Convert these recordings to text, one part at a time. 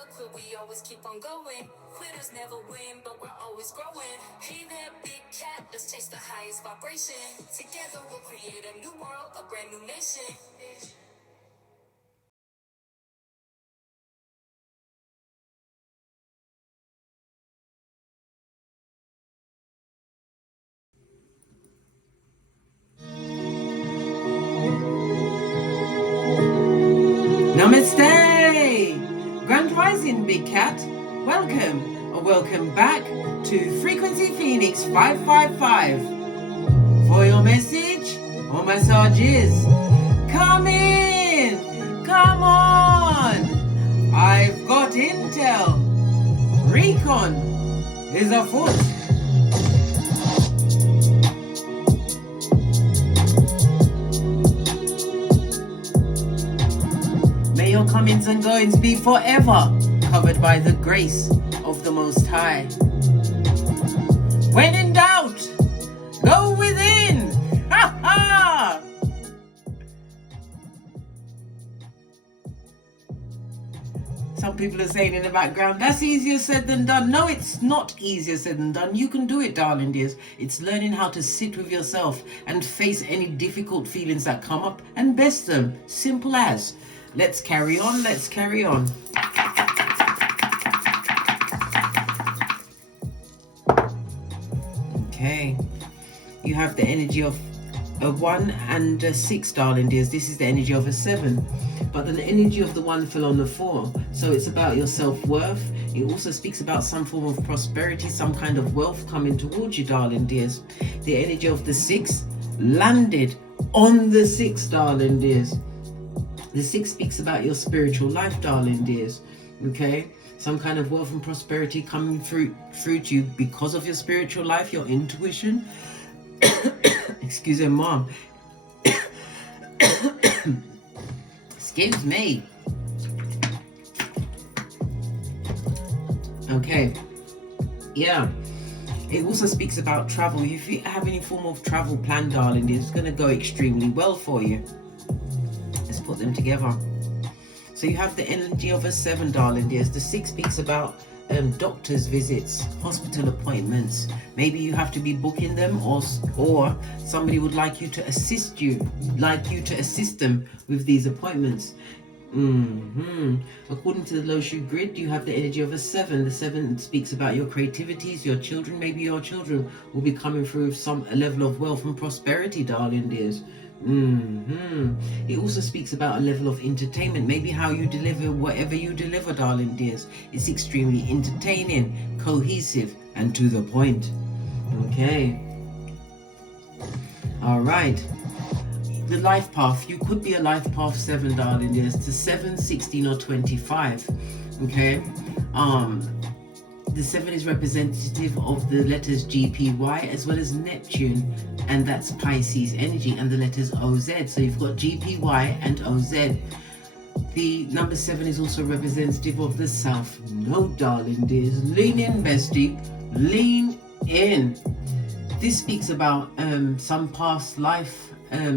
never quit, we always keep on going. Quitters never win, but we're always growing. Hey there, big cat, let's chase the highest vibration. Together we'll create a new world, a brand new nation. Namaste! Grand Rising, Big Cat. Welcome, or welcome back to Frequency Phoenix 555. For your message or massages, come in! Come on! I've got intel. Recon is afoot. May your comings and goings be forever covered by the grace of the Most High. When in doubt, go within! Ha ha! Some people are saying in the background, that's easier said than done. No, it's not easier said than done. You can do it, darling dears. It's learning how to sit with yourself and face any difficult feelings that come up and best them. Simple as. Let's carry on, let's carry on. Okay, you have the energy of a 1 and a 6, darling dears. This is the energy of a 7, but the energy of the 1 fell on the 4. So it's about your self-worth. It also speaks about some form of prosperity, some kind of wealth coming towards you, darling dears. The energy of the 6 landed on the 6, darling dears. The 6 speaks about your spiritual life, darling dears. Okay, some kind of wealth and prosperity coming through to you because of your spiritual life, your intuition. Excuse me, mom. Excuse me. Okay, yeah. It also speaks about travel. If you have any form of travel plan, darling, it's going to go extremely well for you. Let's put them together. So you have the energy of a 7, darling dears. The 6 speaks about doctor's visits, hospital appointments. Maybe you have to be booking them, or somebody would like you to assist them with these appointments. According to the Loshu grid, you have the energy of a 7. The 7 speaks about your creativities, your children. Maybe your children will be coming through with a level of wealth and prosperity, darling dears. It also speaks about a level of entertainment. Maybe how you deliver whatever you deliver, darling dears. It's extremely entertaining, cohesive, and to the point. Okay. All right. The life path. You could be a life path 7, darling dears, to 7, 16, or 25. Okay. The 7 is representative of the letters GPY as well as Neptune, and that's Pisces energy, and the letters OZ. So you've got GPY and OZ. The number 7 is also representative of the South Node, darling dears. Lean in, bestie. Lean in. This speaks about some past life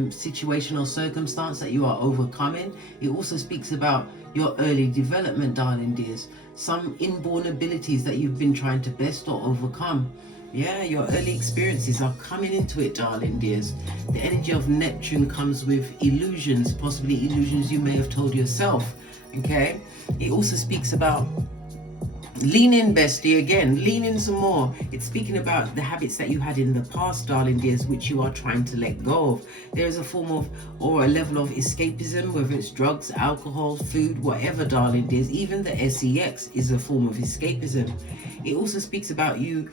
situation or circumstance that you are overcoming. It also speaks about your early development, darling dears. Some inborn abilities that you've been trying to best or overcome. Yeah, your early experiences are coming into it, darling dears. The energy of Neptune comes with illusions, possibly illusions you may have told yourself. Okay, it also speaks about lean in, bestie. Again, lean in some more. It's speaking about the habits that you had in the past, darling dears, which you are trying to let go of. There is a form of or a level of escapism, whether it's drugs, alcohol, food, whatever, darling dears. Even the SEX is a form of escapism. It also speaks about you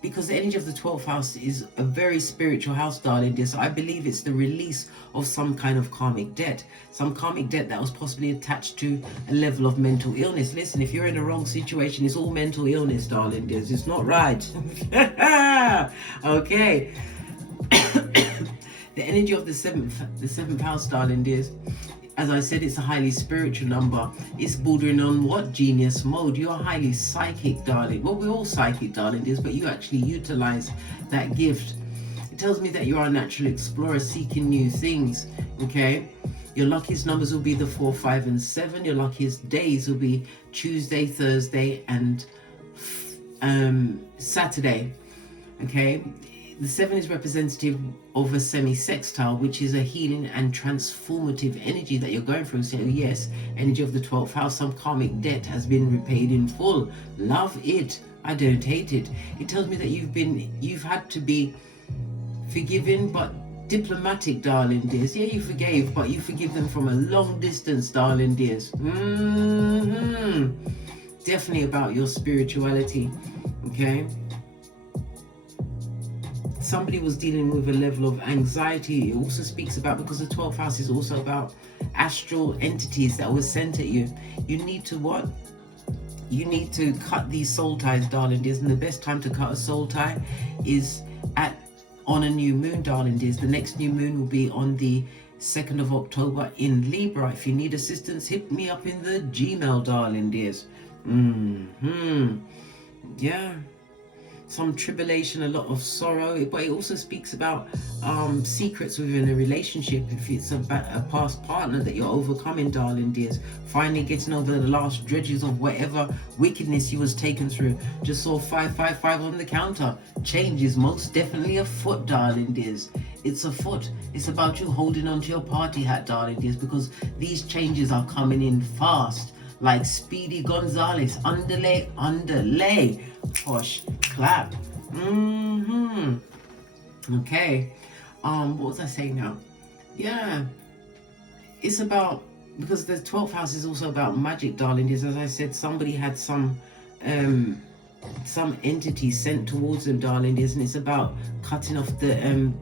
because the energy of the 12th house is a very spiritual house, darling dear. So I believe it's the release of some kind of karmic debt. Some karmic debt that was possibly attached to a level of mental illness. Listen, if you're in the wrong situation, it's all mental illness, darling dears. It's not right. Okay. The energy of the seventh house, darling dears. As I said, it's a highly spiritual number. It's bordering on what? Genius mode. You're highly psychic, darling. Well, we're all psychic, darling dears, but you actually utilize that gift. It tells me that you are a natural explorer seeking new things, okay? Your luckiest numbers will be the 4, 5, and 7. Your luckiest days will be Tuesday, Thursday, and Saturday. Okay, the 7 is representative of a semi-sextile, which is a healing and transformative energy that you're going through. So yes, energy of the 12th house, some karmic debt has been repaid in full. Love it. I don't hate it. It tells me that you've had to be forgiven, but diplomatic, darling dears. Yeah, you forgave, but you forgive them from a long distance, darling dears. Definitely about your spirituality. Okay, somebody was dealing with a level of anxiety. It also speaks about, because the 12th house is also about astral entities that were sent at you. You need to what? You need to cut these soul ties, darling dears. And the best time to cut a soul tie is on a new moon, darling dears. The next new moon will be on the 2nd of October in Libra. If you need assistance, hit me up in the Gmail, darling dears. Yeah, some tribulation, a lot of sorrow, but it also speaks about secrets within a relationship. If it's about a past partner that you're overcoming, darling dears, finally getting over the last dredges of whatever wickedness you was taken through. Just saw 555 on the counter. Change is most definitely afoot, darling dears. It's afoot. It's about you holding on to your party hat, darling dears, because these changes are coming in fast, like Speedy Gonzales. Underlay. Push, clap. Okay. What was I saying now? Yeah. It's about, because the 12th house is also about magic, darling. As I said, somebody had some entity sent towards them, darling. And it's about cutting off the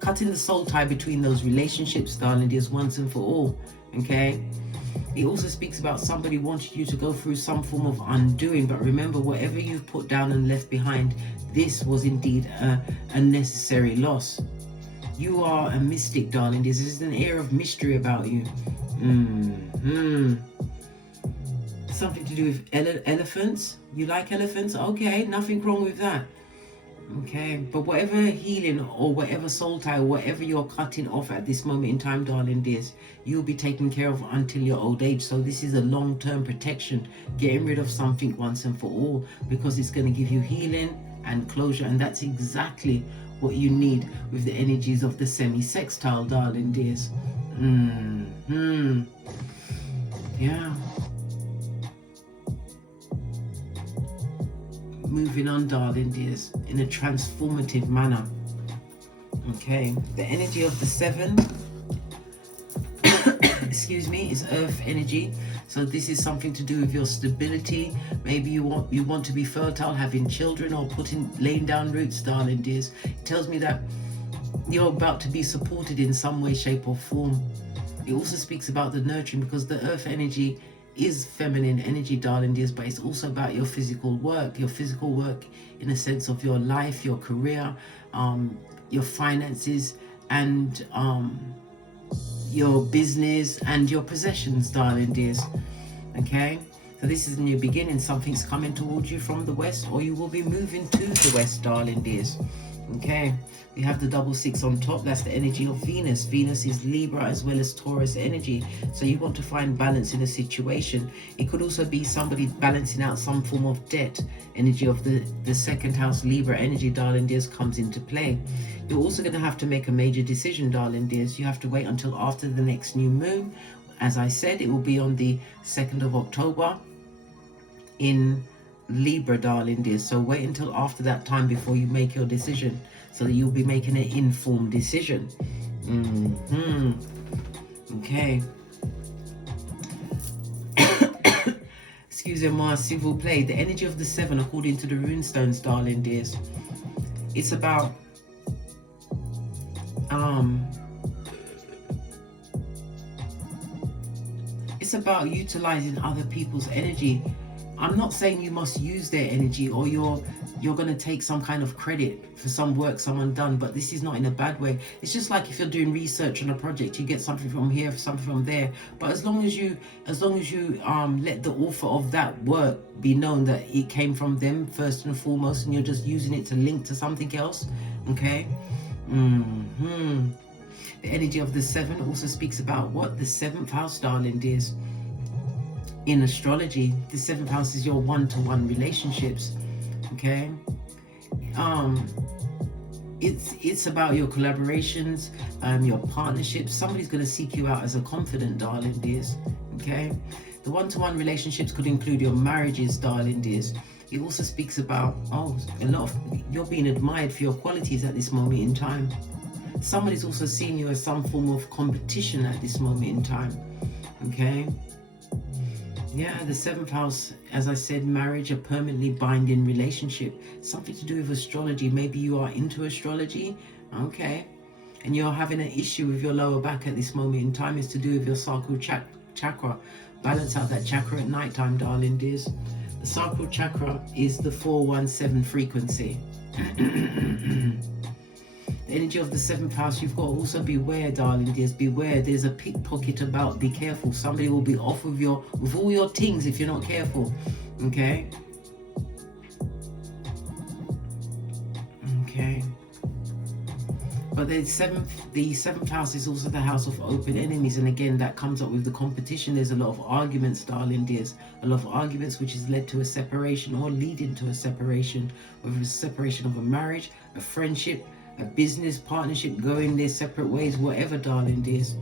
cutting the soul tie between those relationships, darling, once and for all. Okay. It also speaks about somebody wanting you to go through some form of undoing. But remember, whatever you've put down and left behind, this was indeed a necessary loss. You are a mystic, darling. This is an air of mystery about you. Something to do with elephants. You like elephants? Okay, nothing wrong with that. Okay, but whatever healing or whatever soul tie or whatever you're cutting off at this moment in time, darling dears, you'll be taken care of until your old age. So this is a long-term protection, getting rid of something once and for all, because it's going to give you healing and closure, and that's exactly what you need with the energies of the semi-sextile, darling dears. Yeah. Moving on, darling dears, in a transformative manner. Okay, the energy of the 7 excuse me, is earth energy. So this is something to do with your stability. Maybe you want to be fertile, having children, or laying down roots, darling dears. It tells me that you're about to be supported in some way, shape or form. It also speaks about the nurturing, because the earth energy is feminine energy, darling dears, but it's also about your physical work in a sense of your life, your career, your finances, and your business and your possessions, darling dears. Okay, so this is a new beginning. Something's coming towards you from the west, or you will be moving to the west, darling dears. Okay, we have the 66 on top. That's the energy of Venus. Venus is Libra as well as Taurus energy. So you want to find balance in a situation. It could also be somebody balancing out some form of debt. Energy of the second house, Libra energy, darling dears, comes into play. You're also going to have to make a major decision, darling dears. You have to wait until after the next new moon. As I said, it will be on the 2nd of October in Libra, darling dear. So wait until after that time before you make your decision, so that you'll be making an informed decision. Okay. Excusez-moi, s'il vous plaît. The energy of the 7, according to the runestones, darling dears, it's about it's about utilizing other people's energy. I'm not saying you must use their energy, or you're going to take some kind of credit for some work someone done, but this is not in a bad way. It's just like if you're doing research on a project, you get something from here, something from there, but as long as you let the author of that work be known that it came from them first and foremost, and you're just using it to link to something else. Okay. The energy of the 7 also speaks about what? The 7th house, darling dears. In astrology, the 7th house is your one-to-one relationships. Okay? It's about your collaborations, your partnerships. Somebody's going to seek you out as a confidant, darling dears. Okay? The one-to-one relationships could include your marriages, darling dears. It also speaks about, you're being admired for your qualities at this moment in time. Somebody's also seeing you as some form of competition at this moment in time. Okay? Yeah, the 7th house, as I said, marriage, a permanently binding relationship. Something to do with astrology. Maybe you are into astrology. Okay. And you're having an issue with your lower back at this moment in time. It's to do with your sacral chakra. Balance out that chakra at night time, darling dears. The sacral chakra is the 417 frequency. The energy of the 7th house, you've got to also beware, darling dears. Beware, there's a pickpocket about. Be careful. Somebody will be off with all your things if you're not careful. Okay? Okay. But the 7th house is also the house of open enemies. And again, that comes up with the competition. There's a lot of arguments, darling dears. A lot of arguments which has led to a separation or leading to a separation. Whether it's a separation of a marriage, a friendship, a business partnership, going their separate ways, whatever, darling dears.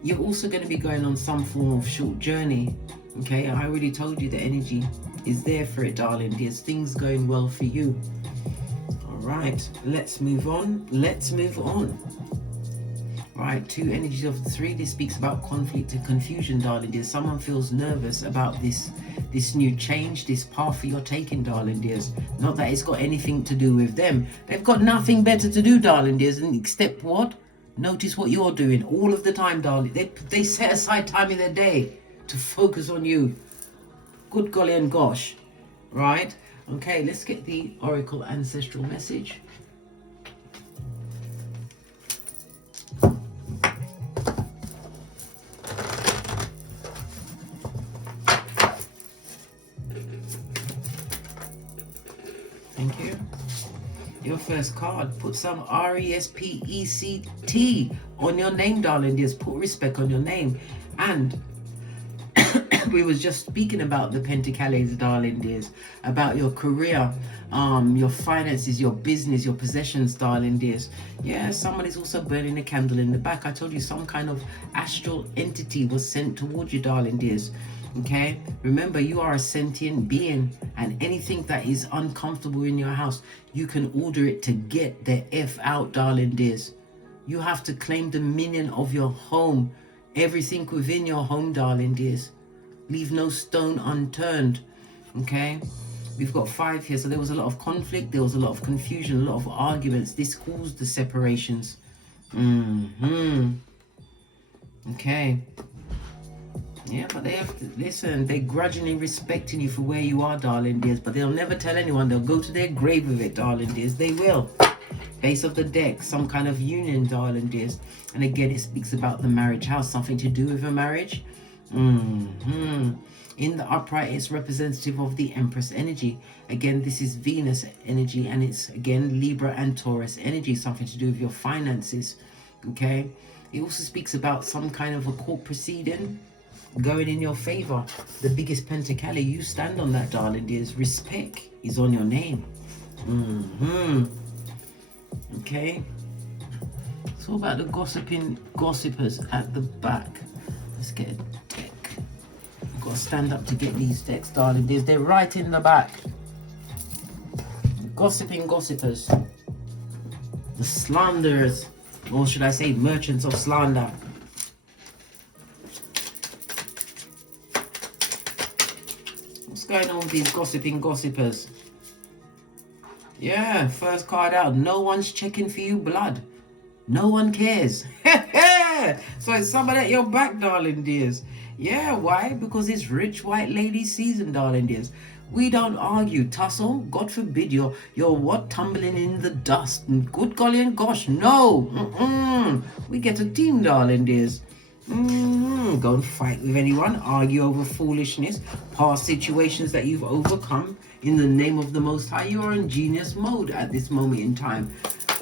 You're also going to be going on some form of short journey. Okay, I already told you the energy is there for it, darling dears. Things going well for you. All right, let's move on. Right, 2 energies of the 3. This speaks about conflict and confusion, darling dears. Someone feels nervous about this new change, this path you're taking, darling dears. Not that it's got anything to do with them. They've got nothing better to do, darling dears, and except what? Notice what you're doing all of the time, darling. They set aside time in their day to focus on you. Good golly and gosh. Right? Okay, let's get the Oracle Ancestral message. Thank you. Your first card, put some RESPECT on your name, darling dears. Put respect on your name. And we was just speaking about the Pentacles, darling dears, about your career, your finances, your business, your possessions, darling dears. Yeah, somebody's also burning a candle in the back. I told you some kind of astral entity was sent towards you, darling dears. Okay, remember, you are a sentient being, and anything that is uncomfortable in your house, you can order it to get the F out, darling dears. You have to claim dominion of your home, everything within your home, darling dears. Leave no stone unturned. Okay, we've got 5 here, so there was a lot of conflict, there was a lot of confusion, a lot of arguments. This caused the separations. Okay. Yeah, but they have to listen. They're grudgingly respecting you for where you are, darling dears. But they'll never tell anyone. They'll go to their grave with it, darling dears. They will. Base of the deck, some kind of union, darling dears. And again, it speaks about the marriage house, something to do with a marriage. In the upright, it's representative of the Empress energy. Again, this is Venus energy, and it's again Libra and Taurus energy, something to do with your finances. Okay. It also speaks about some kind of a court proceeding going in your favor. The biggest pentacle, you stand on that, darling dears. Respect is on your name. Okay, it's all about the gossipers at the back. Let's get a deck. You've got to stand up to get these decks, darling dears. They're right in the back. Gossipers, the slanderers, or should I say merchants of slander. Going on with these gossipers? Yeah, first card out. No one's checking for you, blood. No one cares. So it's somebody at your back, darling dears. Yeah, why? Because it's rich white lady season, darling dears. We don't argue, tussle. God forbid you're what? Tumbling in the dust. And good golly and gosh, no. We get a team, darling dears. Go and fight with anyone, argue over foolishness, past situations that you've overcome in the name of the Most High. You are in genius mode at this moment in time,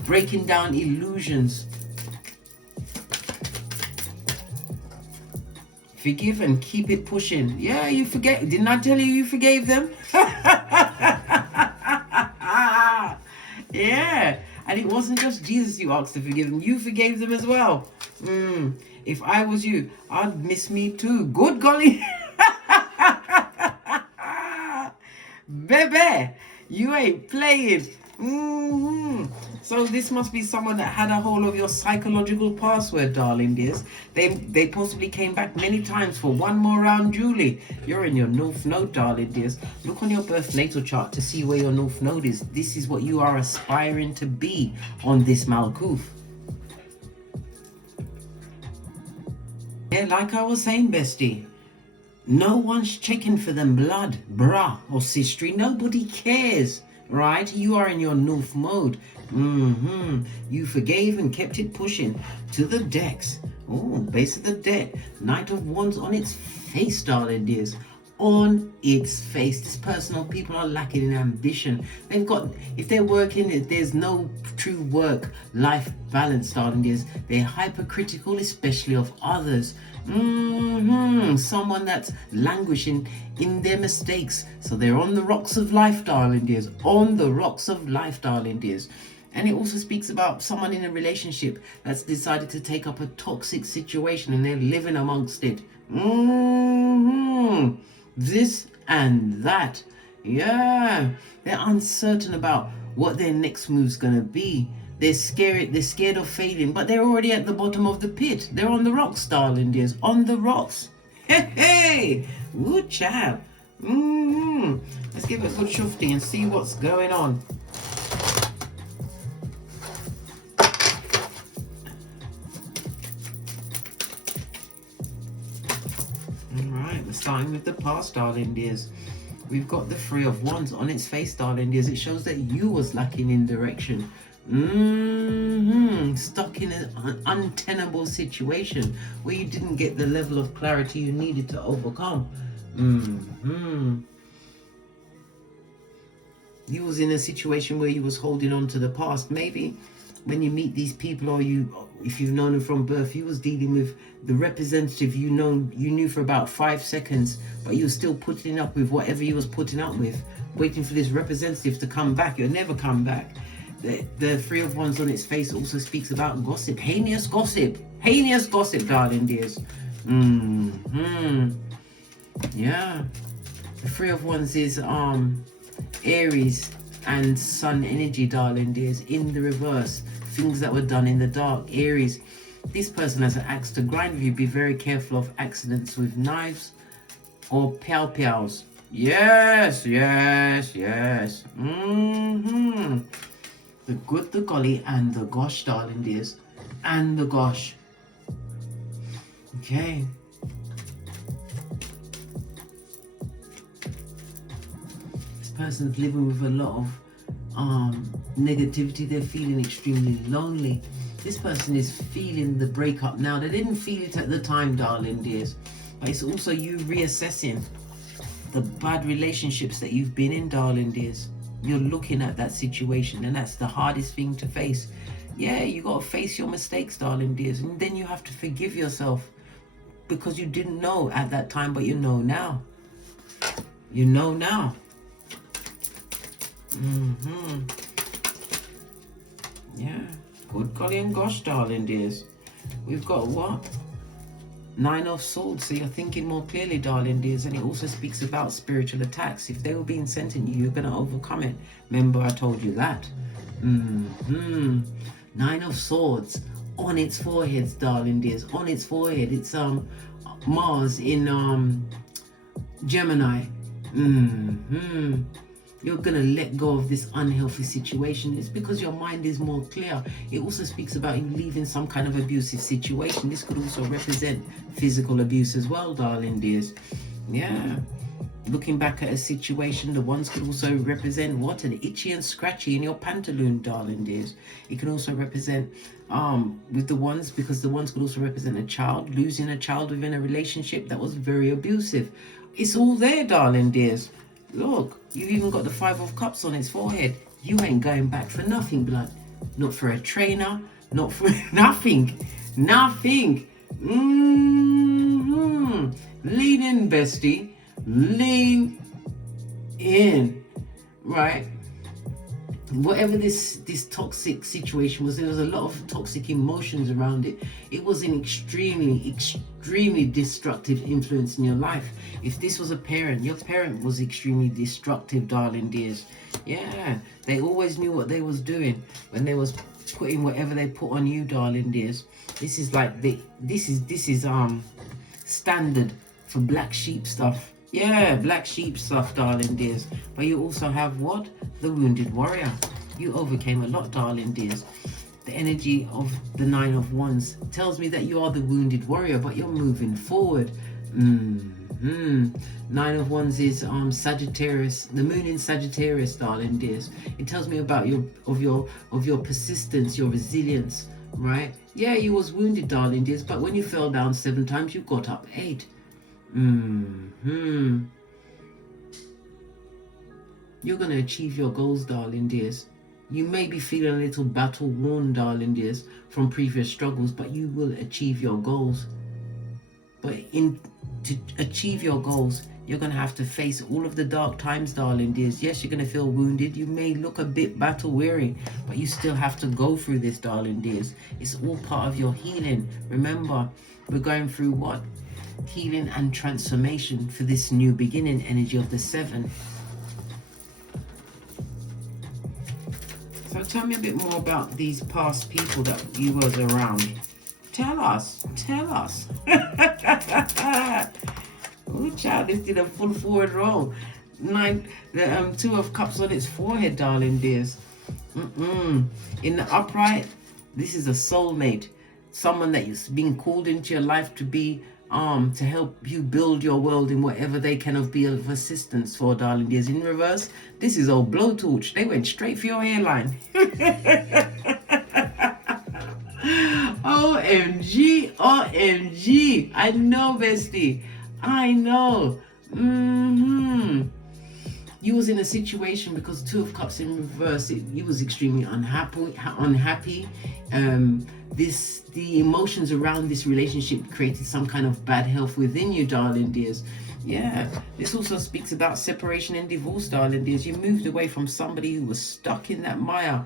breaking down illusions. Forgive and keep it pushing. Yeah, you forget. Didn't I tell you forgave them? Yeah. And it wasn't just Jesus you asked to forgive them. You forgave them as well. If I was you, I'd miss me too. Good golly. Baby, you ain't playing. So this must be someone that had a hold of your psychological password, darling dears. They possibly came back many times for one more round, Julie. You're in your North Node, darling dears. Look on your birth natal chart to see where your North Node is. This is what you are aspiring to be on this Malkuth. Yeah, like I was saying, bestie. No one's checking for them blood, bruh, or sister. Nobody cares, right? You are in your North mode. You forgave and kept it pushing to the decks. Oh, base of the deck. Knight of Wands on its face, darling dears. On its face. This person or people are lacking in ambition. They've got, if they're working, there's no true work-life balance, darling dears. They're hypercritical, especially of others. Someone that's languishing in their mistakes. So they're on the rocks of life, darling dears. On the rocks of life, darling dears. And it also speaks about someone in a relationship that's decided to take up a toxic situation and they're living amongst it. This and that. Yeah. They're uncertain about what their next move's gonna be. They're scared of failing, but they're already at the bottom of the pit. They're on the rocks, darling dears. On the rocks. Hey, good child. Let's give it a good shufty and see what's going on. Alright, we're starting with the past, darling dears. We've got the Three of Wands on its face, darling dears. It shows that you was lacking in direction. Stuck in an untenable situation where you didn't get the level of clarity you needed to overcome. You was in a situation where you was holding on to the past. Maybe when you meet these people, or if you've known them from birth, you was dealing with the representative you knew for about 5 seconds, but you were still putting up with whatever you was putting up with, waiting for this representative to come back. You'll never come back. The Three of Wands on its face also speaks about gossip, heinous gossip, darling dears. Yeah, the Three of Wands is Aries and Sun energy, darling dears, in the reverse. Things that were done in the dark. Aries, this person has an axe to grind with you. Be very careful of accidents with knives or pow-pows. Yes. The good, the golly, and the gosh, darling dears. And the gosh. Okay. This person's living with a lot of negativity. They're feeling extremely lonely. This person is feeling the breakup now. They didn't feel it at the time, darling dears. But it's also you reassessing the bad relationships that you've been in, darling dears. You're looking at that situation, and that's the hardest thing to face. Yeah, you got to face your mistakes, darling dears, and then you have to forgive yourself because you didn't know at that time, but you know now. You know now. Yeah, good golly and gosh, darling dears. We've got what? 9 of Swords, so you're thinking more clearly, darling dears, and it also speaks about spiritual attacks. If they were being sent at you, you're going to overcome it. Remember, I told you that. 9 of Swords on its forehead, darling dears, on its forehead. It's Mars in Gemini. You're gonna let go of this unhealthy situation. It's because your mind is more clear. It also speaks about you leaving some kind of abusive situation. This could also represent physical abuse as well, darling dears. Yeah, looking back at a situation, the ones could also represent what? An itchy and scratchy in your pantaloon, darling dears. It can also represent with the ones, because the ones could also represent a child, losing a child within a relationship that was very abusive. It's all there, darling dears. Look, you've even got the 5 of Cups on its forehead. You ain't going back for nothing, blood. Not for a trainer, not for nothing. Lean in, bestie. Lean in. Right? Whatever this toxic situation was, there was a lot of toxic emotions around it. It was an extremely destructive influence in your life. If this was a parent, your parent was extremely destructive, darling dears. Yeah, they always knew what they was doing when they was putting whatever they put on you, darling dears. This is like this is standard for black sheep stuff. Yeah, black sheep stuff, darling dears. But you also have what? The wounded warrior. You overcame a lot, darling dears. The energy of the 9 of Wands tells me that you are the wounded warrior, but you're moving forward. 9 of Wands is Sagittarius, the moon in Sagittarius, darling dears. It tells me about your persistence, your resilience, right? Yeah, you was wounded, darling dears, but when you fell down 7 times, you got up 8. You're going to achieve your goals, darling dears. You may be feeling a little battle worn, darling dears, from previous struggles, but you will achieve your goals. But to achieve your goals, you're going to have to face all of the dark times, darling dears. Yes, you're going to feel wounded. You may look a bit battle weary, but you still have to go through this, darling dears. It's all part of your healing. Remember, we're going through what? Healing and transformation for this new beginning energy of the 7. So tell me a bit more about these past people that you was around. Tell us. Oh, child, this did a full forward roll. 2 of Cups on its forehead, darling dears. In the upright, this is a soulmate. Someone that is being called into your life to be to help you build your world in whatever they can be of assistance for, darling dears. In reverse, this is old blowtorch. They went straight for your hairline. OMG. I know, bestie. I know. You was in a situation because 2 of Cups in reverse, you was extremely unhappy. The emotions around this relationship created some kind of bad health within you, darling dears. Yeah, this also speaks about separation and divorce, darling dears. You moved away from somebody who was stuck in that mire,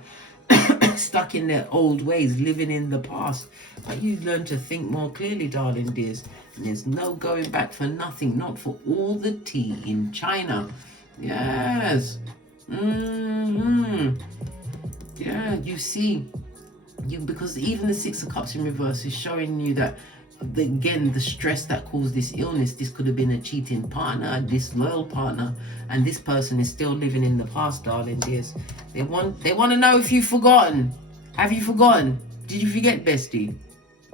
stuck in their old ways, living in the past. But you learned to think more clearly, darling dears. And there's no going back for nothing, not for all the tea in China. Yes. Yeah, you see, because even the 6 of Cups in reverse is showing you that, again, the stress that caused this illness, this could have been a cheating partner, a disloyal partner, and this person is still living in the past, darling dears. They want to know if you've forgotten. Have you forgotten? Did you forget, bestie?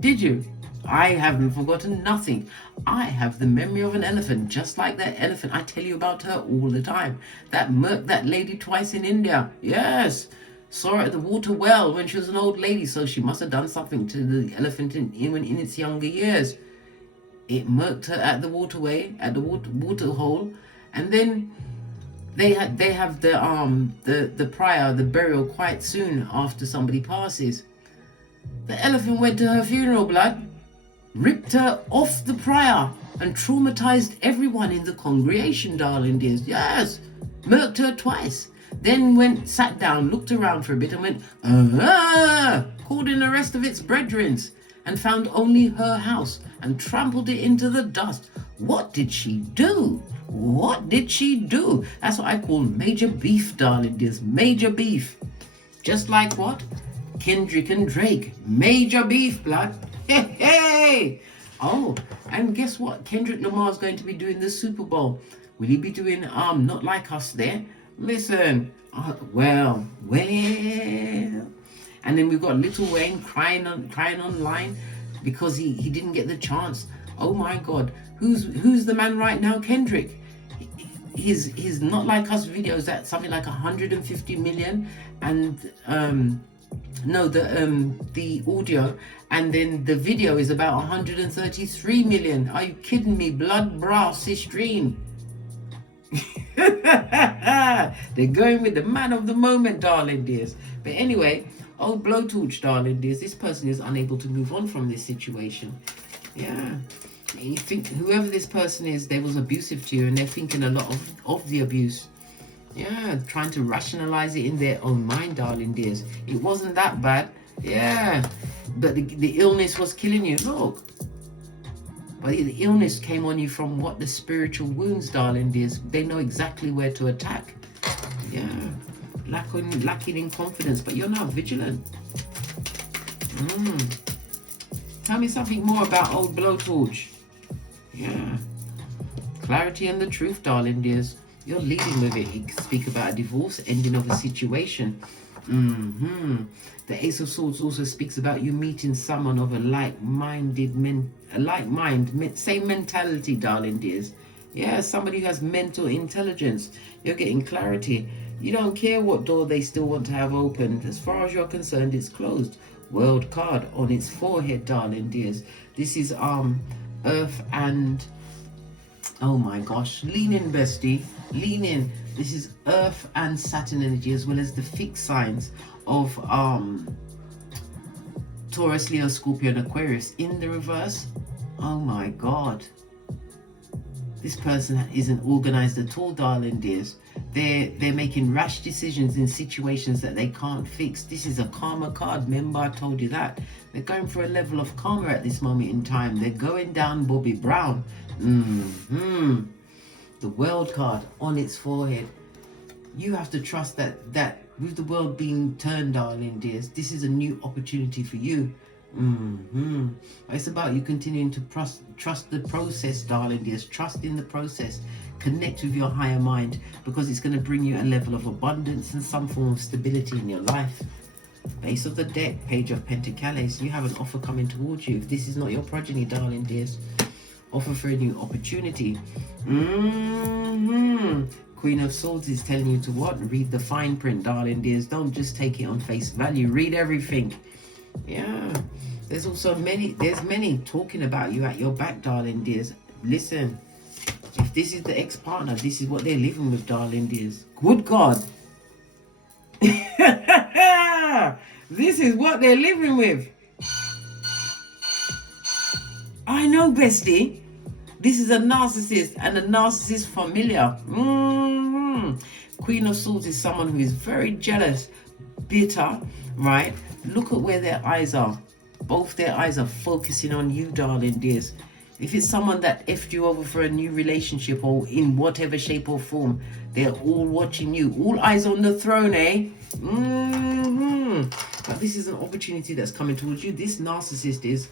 Did you? I haven't forgotten nothing. I have the memory of an elephant, just like that elephant. I tell you about her all the time. That murked that lady twice in India. Yes. Saw her at the water well when she was an old lady, so she must have done something to the elephant in its younger years. It murked her at the waterway, at the water hole, and then they have the prior, the burial quite soon after somebody passes. The elephant went to her funeral, blood, ripped her off the prior, and traumatized everyone in the congregation, darling dears. Yes, murked her twice. Then sat down, looked around for a bit and went, called in the rest of its brethren and found only her house and trampled it into the dust. What did she do? What did she do? That's what I call major beef, darling dears. Major beef. Just like what? Kendrick and Drake. Major beef, blood. Hey. Oh, and guess what? Kendrick Lamar's going to be doing the Super Bowl. Will he be doing Not Like Us there? Listen, well, and then we've got Little Wayne crying online because he didn't get the chance. Oh my God, who's the man right now? Kendrick. His Not Like Us videos at something like 150 million, and the audio, and then the video is about 133 million. Are you kidding me? Blood brass stream. They're going with the man of the moment, darling dears. But anyway, old blowtorch, darling dears, this person is unable to move on from this situation. Yeah. You think whoever this person is, they was abusive to you, and they're thinking a lot of the abuse. Yeah, trying to rationalize it in their own mind, darling dears. It wasn't that bad. Yeah, but the illness was killing you. Look, but the illness came on you from what? The spiritual wounds, darling dears. They know exactly where to attack. Yeah, lacking in confidence, but you're not vigilant. Tell me something more about old blowtorch. Yeah, clarity and the truth, darling dears. You're leading with it. It can speak about a divorce, ending of a situation. The Ace of Swords also speaks about you meeting someone of a like-minded same mentality, darling dears. Yeah, somebody who has mental intelligence. You're getting clarity. You don't care what door they still want to have opened. As far as you're concerned, it's closed. World card on its forehead, darling dears. This is Earth and... Oh my gosh, lean in, bestie, lean in. This is Earth and Saturn energy, as well as the fixed signs of Taurus, Leo, Scorpio, and Aquarius in the reverse. Oh my God. This person isn't organized at all, darling dears. They're making rash decisions in situations that they can't fix. This is a karma card. Remember, I told you that. They're going for a level of karma at this moment in time. They're going down Bobby Brown. The World card on its forehead. You have to trust that with the world being turned, darling dears, this is a new opportunity for you. It's about you continuing to trust the process, darling dears. Trust in the process. Connect with your higher mind, because it's going to bring you a level of abundance and some form of stability in your life. Base of the deck, Page of Pentacles. You have an offer coming towards you. If this is not your progeny, darling dears, offer for a new opportunity. Queen of Swords is telling you to what? Read the fine print, darling dears. Don't just take it on face value. Read everything. Yeah. There's also many talking about you at your back, darling dears. Listen, if this is the ex-partner, this is what they're living with, darling dears. Good God. This is what they're living with. I know, bestie. This is a narcissist, and a narcissist familiar. Queen of Swords is someone who is very jealous, bitter, right? Look at where their eyes are. Both their eyes are focusing on you, darling dears. If it's someone that effed you over for a new relationship, or in whatever shape or form, they're all watching you. All eyes on the throne, eh? But this is an opportunity that's coming towards you. This narcissist is...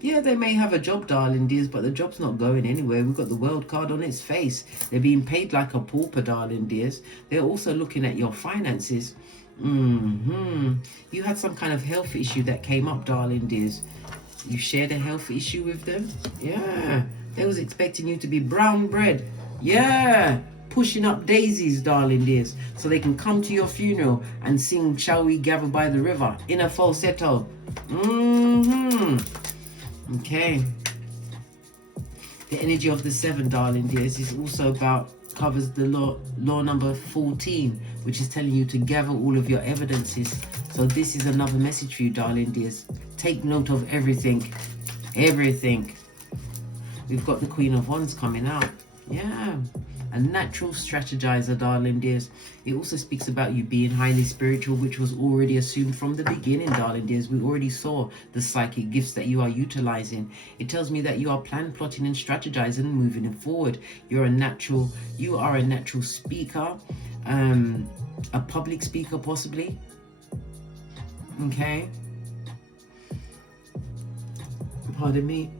yeah, they may have a job, darling dears, but the job's not going anywhere. We've got the World card on its face. They're being paid like a pauper, darling dears. They're also looking at your finances. You had some kind of health issue that came up, darling dears. You shared a health issue with them. Yeah, they was expecting you to be brown bread. Yeah, pushing up daisies, darling dears, so they can come to your funeral and sing "Shall We Gather by the River" in a falsetto. Okay. The energy of the 7, darling dears, is also about, covers the law number 14, which is telling you to gather all of your evidences. So this is another message for you, darling dears. Take note of everything. Everything. We've got the Queen of Wands coming out. Yeah. A natural strategizer, darling dears. It also speaks about you being highly spiritual, which was already assumed from the beginning, darling dears. We already saw the psychic gifts that you are utilizing. It tells me that you are plan, plotting, and strategizing and moving it forward. You are a natural speaker, a public speaker possibly. Okay. Pardon me.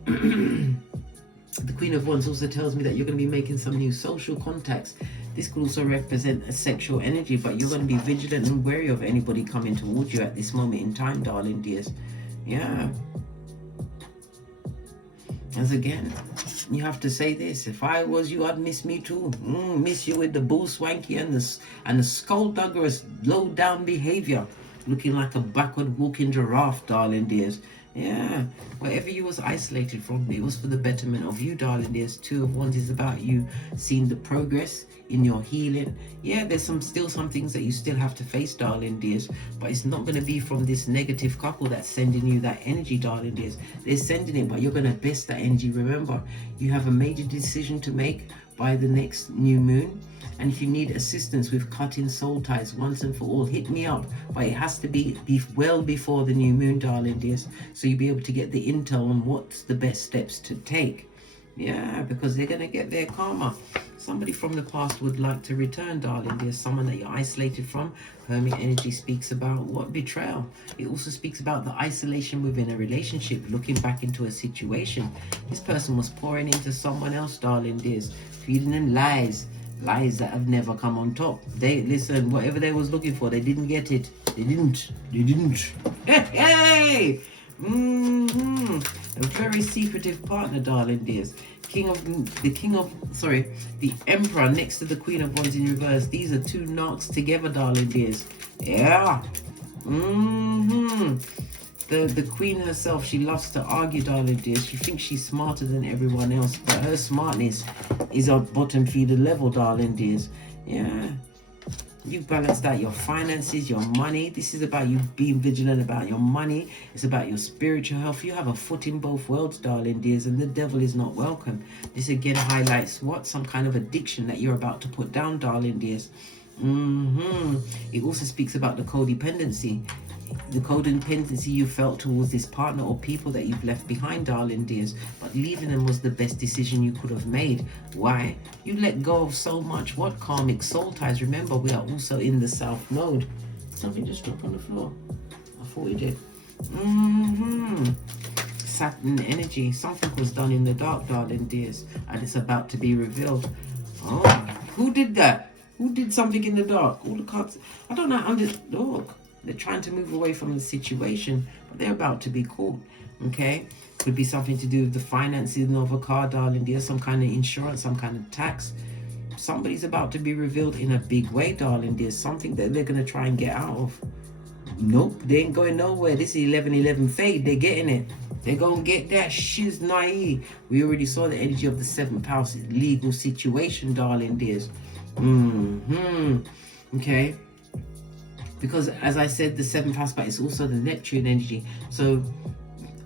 The Queen of Wands also tells me that you're going to be making some new social contacts. This could also represent a sexual energy, but you're going to be vigilant and wary of anybody coming towards you at this moment in time, darling dears. Yeah. As again, you have to say this: if I was you, I'd miss me too. Miss you with the bull swanky and the skullduggerous low down behavior, looking like a backward walking giraffe, darling dears. Yeah, wherever you was isolated from, it was for the betterment of you, darling. There's Two of Wands is about you seeing the progress in your healing. Yeah, there's still some things that you still have to face, darling dears, but it's not going to be from this negative couple that's sending you that energy, darling dears. They're sending it, but you're going to best that energy. Remember, you have a major decision to make by the next new moon. And if you need assistance with cutting soul ties once and for all, hit me up. But it has to be well before the new moon, darling dears, so you'll be able to get the intel on what's the best steps to take. Yeah, because they're going to get their karma. Somebody from the past would like to return, darling. There's someone that you're isolated from. Hermit energy speaks about what? Betrayal. It also speaks about the isolation within a relationship, looking back into a situation. This person was pouring into someone else, darling dears, feeding them lies that have never come on top. They, listen, whatever they was looking for, they didn't get it. They didn't. Hey! A very secretive partner, darling dears. The Emperor next to the Queen of Wands in reverse. These are two narcs together, darling dears. Yeah. The Queen herself, she loves to argue, darling dears. She thinks she's smarter than everyone else, but her smartness is at bottom feeder level, darling dears. Yeah. You've balanced out your finances, your money. This is about you being vigilant about your money. It's about your spiritual health. You have a foot in both worlds, darling dears, and the devil is not welcome. This again highlights what? Some kind of addiction that you're about to put down, darling dears. It also speaks about the codependency. The codependency you felt towards this partner or people that you've left behind, darling dears. But leaving them was the best decision you could have made. Why? You let go of so much. What? Karmic soul ties. Remember, we are also in the south node. Something just dropped on the floor. I thought it did. Saturn energy. Something was done in the dark, darling dears, and it's about to be revealed. Oh, who did that? Who did something in the dark? All the cards. I don't know. Look. They're trying to move away from the situation, but they're about to be caught. Okay? Could be something to do with the financing of a car, darling dear, some kind of insurance, some kind of tax. Somebody's about to be revealed in a big way, darling dear. Something that they're going to try and get out of. Nope, they ain't going nowhere. This is 11-11 fade. They're getting it. They're going to get that shiz naive. We already saw the energy of the 7th house legal situation, darling dears. Okay? Because as I said, the 7th house, but it's also the Neptune energy. So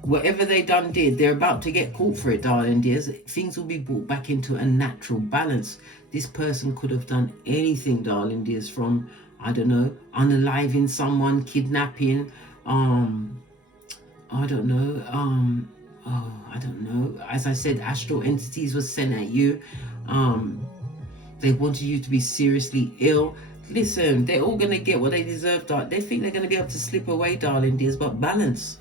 whatever they did, they're about to get caught for it, darling dears. Things will be brought back into a natural balance. This person could have done anything, darling dears, from, I don't know, unaliving someone, kidnapping, I don't know. As I said, astral entities were sent at you. They wanted you to be seriously ill. Listen, they're all going to get what they deserve, darling. They think they're going to be able to slip away, darling dears, but balance.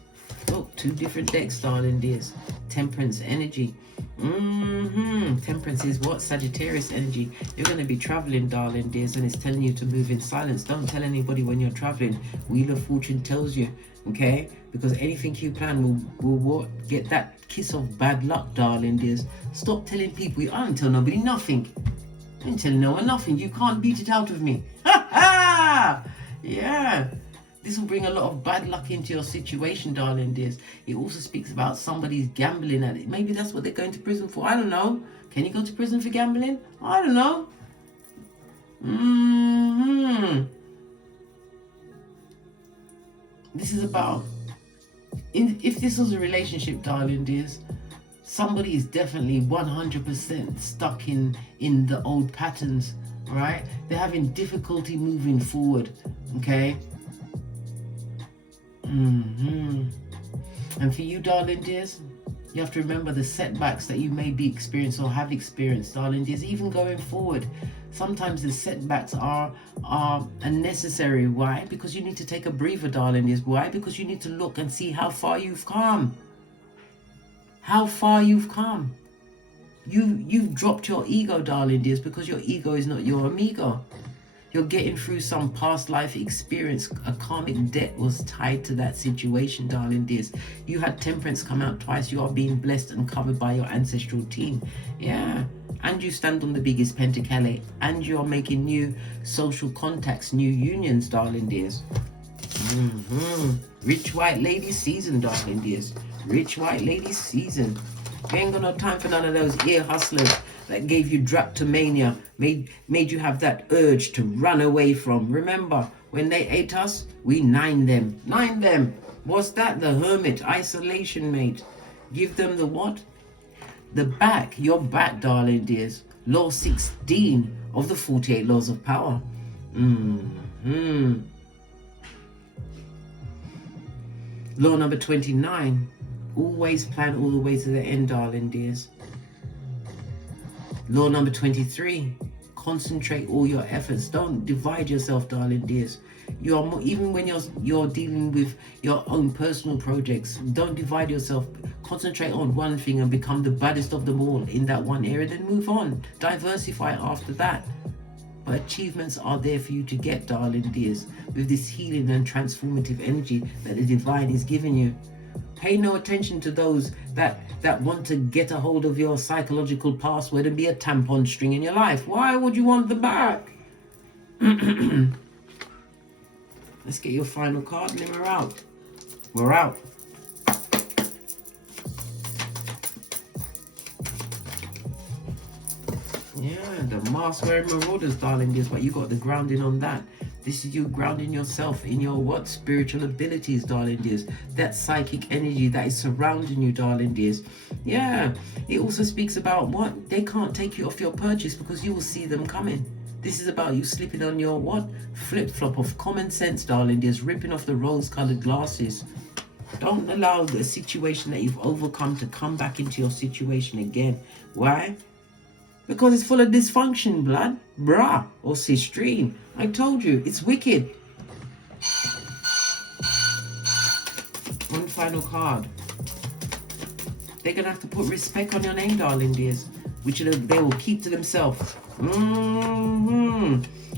Look, 2 different decks, darling dears. Temperance energy. Temperance is what? Sagittarius energy. You're going to be traveling, darling dears, and it's telling you to move in silence. Don't tell anybody when you're traveling. Wheel of Fortune tells you, okay? Because anything you plan will get that kiss of bad luck, darling dears. Stop telling people. I don't tell nobody nothing. I didn't tell no one nothing. You can't beat it out of me. Ha ha! Yeah. This will bring a lot of bad luck into your situation, darling dears. It also speaks about somebody's gambling at it. Maybe that's what they're going to prison for. I don't know. Can you go to prison for gambling? I don't know. This is about... if this was a relationship, darling dears, somebody is definitely 100% stuck in the old patterns, right? They're having difficulty moving forward, okay? And for you, darling dears, you have to remember the setbacks that you may be experiencing or have experienced, darling dears, even going forward. Sometimes the setbacks are unnecessary. Why? Because you need to take a breather, darling dears. Why? Because you need to look and see how far you've come. How far you've come. You've dropped your ego, darling dears, because your ego is not your amigo. You're getting through some past life experience. A karmic debt was tied to that situation, darling dears. You had temperance come out twice. You are being blessed and covered by your ancestral team. Yeah. And you stand on the biggest pentacale. And you're making new social contacts, new unions, darling dears. Rich white lady season, darling dears. Rich white lady season. You ain't got no time for none of those ear hustlers that gave you drapetomania, made you have that urge to run away from. Remember, when they ate us, we nined them. Nined them. What's that? The hermit, isolation mate. Give them the what? The back, your back, darling dears. Law 16 of the 48 laws of power. Law number 29. Always plan all the way to the end, darling dears. Law number 23. Concentrate all your efforts. Don't divide yourself, darling dears. You are more, even when you're dealing with your own personal projects, don't divide yourself. Concentrate on one thing and become the baddest of them all in that one area, then move on. Diversify after that. But achievements are there for you to get, darling dears, with this healing and transformative energy that the divine is giving you. Pay no attention to those that want to get a hold of your psychological password and be a tampon string in your life. Why would you want them back? Let's get your final card and then we're out. We're out. Yeah, the mask wearing marauders, darling dears, but you got the grounding on that. This is you grounding yourself in your what? Spiritual abilities, darling dears. That psychic energy that is surrounding you, darling dears. Yeah, it also speaks about what? They can't take you off your purchase because you will see them coming. This is about you slipping on your what? Flip-flop of common sense, darling dears, ripping off the rose-colored glasses. Don't allow the situation that you've overcome to come back into your situation again. Why? Because it's full of dysfunction, blood, brah, or sistrine. I told you, it's wicked. One final card. They're going to have to put respect on your name, darling dears, which they will keep to themselves.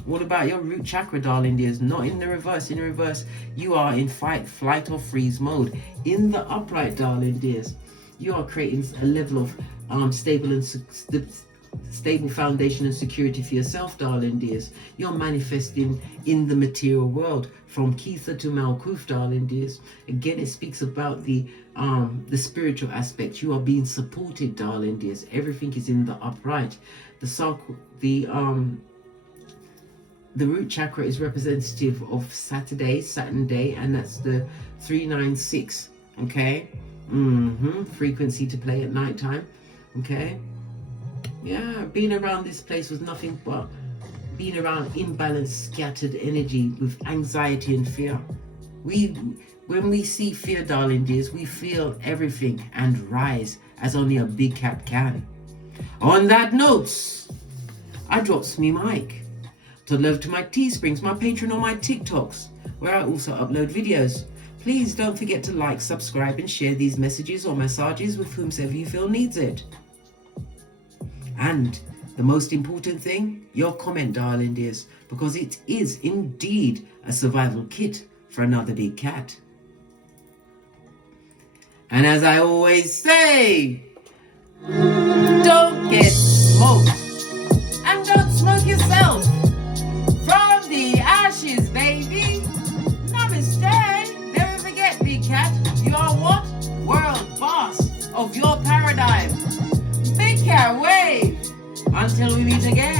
What about your root chakra, darling dears? Not in the reverse. In the reverse, you are in fight, flight, or freeze mode. In the upright, darling dears, you are creating a level of stable foundation and security for yourself, darling dears. You're manifesting in the material world from Kether to Malkuth, darling dears. Again, it speaks about the spiritual aspect. You are being supported, darling dears. Everything is in the upright. The root chakra is representative of Saturn day, and that's the 396. Okay, frequency to play at night time. Okay. Yeah, being around this place was nothing but being around imbalanced, scattered energy with anxiety and fear. When we see fear, darling dears, we feel everything and rise as only a big cat can. On that note, I drops me mic. To love to my Teesprings, my Patreon, or my TikToks, where I also upload videos. Please don't forget to like, subscribe, and share these messages or massages with whomsoever you feel needs it. And the most important thing, your comment, darling dears, because it is indeed a survival kit for another big cat. And as I always say, don't get smoked. And don't smoke yourself. From the ashes, baby. Namaste. Never forget, big cat, you are what? World boss of your paradigm. Big cat wave. Until we meet again.